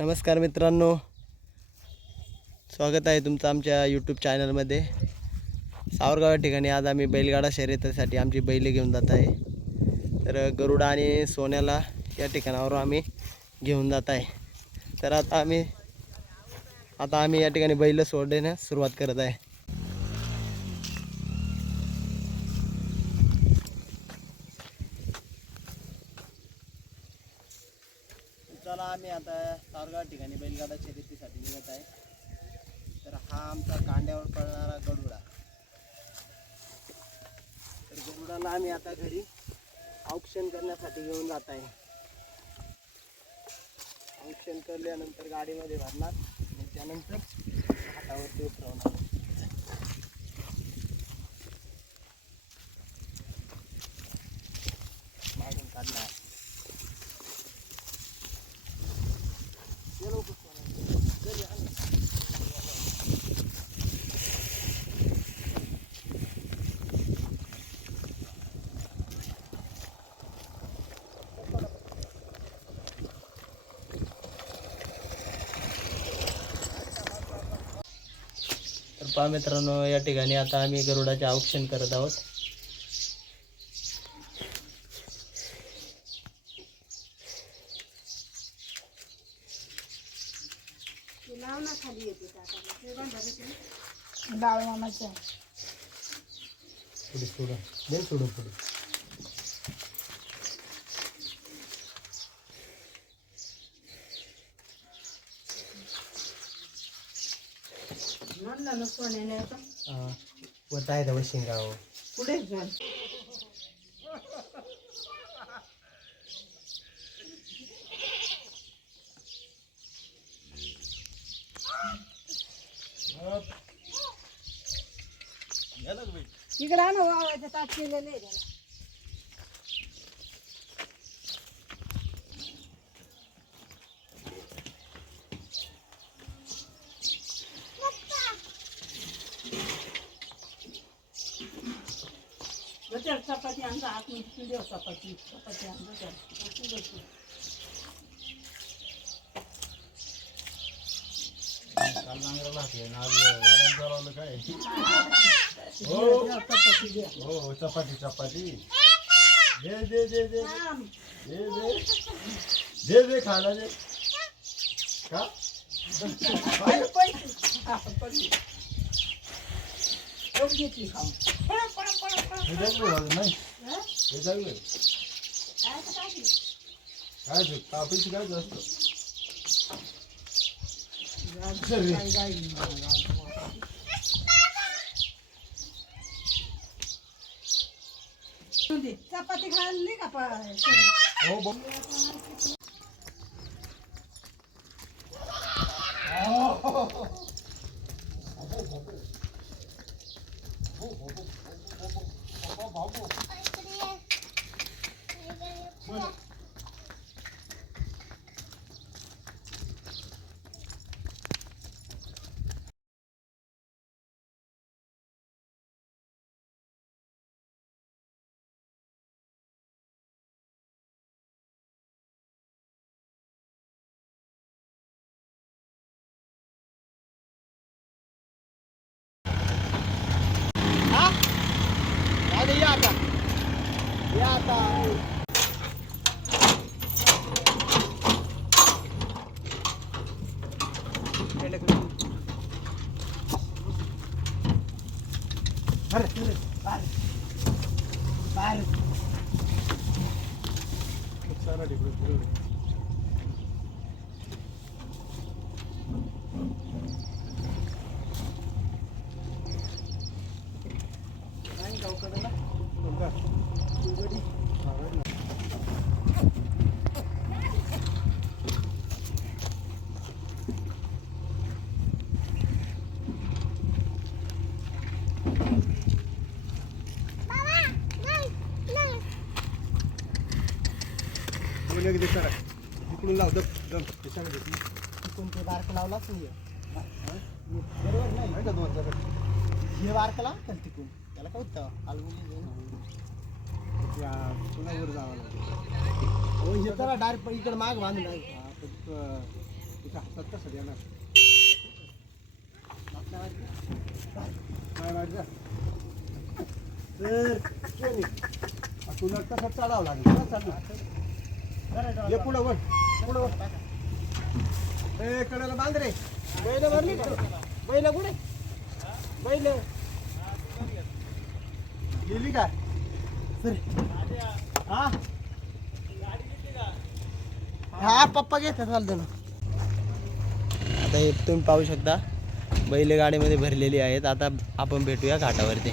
नमस्कार मित्रांनो. स्वागत आहे तुमचं आमच्या यूट्यूब चॅनलमध्ये सावरगाव या ठिकाणी आज आम्ही बैलगाडा शर्यतीसाठी आमची बैले घेऊन जात आहे. तर गरुडा आणि सोन्याला या ठिकाणावर आम्ही घेऊन जात आहे. तर आता आम्ही आता आम्ही या ठिकाणी बैल सोडण्यास सुरुवात करत आहे. चला आम्ही आता तारगाव ठिकाणी बैलगाडा शर्यतीसाठी निघत आहे. तर हा आमचा कांड्यावर पडणारा गरुडा. तर गरुडाला आम्ही आता घरी औक्षण करण्यासाठी घेऊन जात आहे. औक्षण करल्यानंतर गाडीमध्ये भरणार आणि त्यानंतर हातावरती उतरवणार. पहा मित्रांनो या ठिकाणी आता आम्ही गरुडाचे औक्षण करत आहोत. डाळ मामाचं पुढे सोडून पुढे. म्हणलं ना सोन्याने आता वत आहे त्या शिंगाव पुढे इकडे आणा वावायचं ताट केलेलं आहे त्याला बचर चपाती आणजा आतमध्ये देव चपाती चपाती आणजा त्याला चपाती द्या हो चपाती चपाती दे दे दे दे थांब. दे दे दे दे खायला दे का पैसे पैसे हा, घेतली खाऊन काय आता काय जास्त चपाती खाल्ली का पा- हो दादा या आता. या आता. सारा तिकडे पुढे इकडून लाव दम दम. सांगा ते. तिकडून ते बारक लावलाच नाही बरोबर नाही? का दोन जण? हे बारक लाव तर तिकडून त्याला काय होतं आलू त्या पुन्हा वर जावं लागेल. हो हे तर डायरेक्ट इकडे माग बांधून आहे हा, पण, अं, तुला कसं चढावं लागेल? तुला चढ ये पुढं वर पुढं वर. ए कडेला बांध रे. बैल भरली बैल कुठे? बैल. गेली का? सर. हा? हा पप्पा घेत चालतो ना आता हे तुम्ही पाहू शकता बैलगाडीमध्ये भरलेली आहेत. आता आपण भेटूया घाटावरती.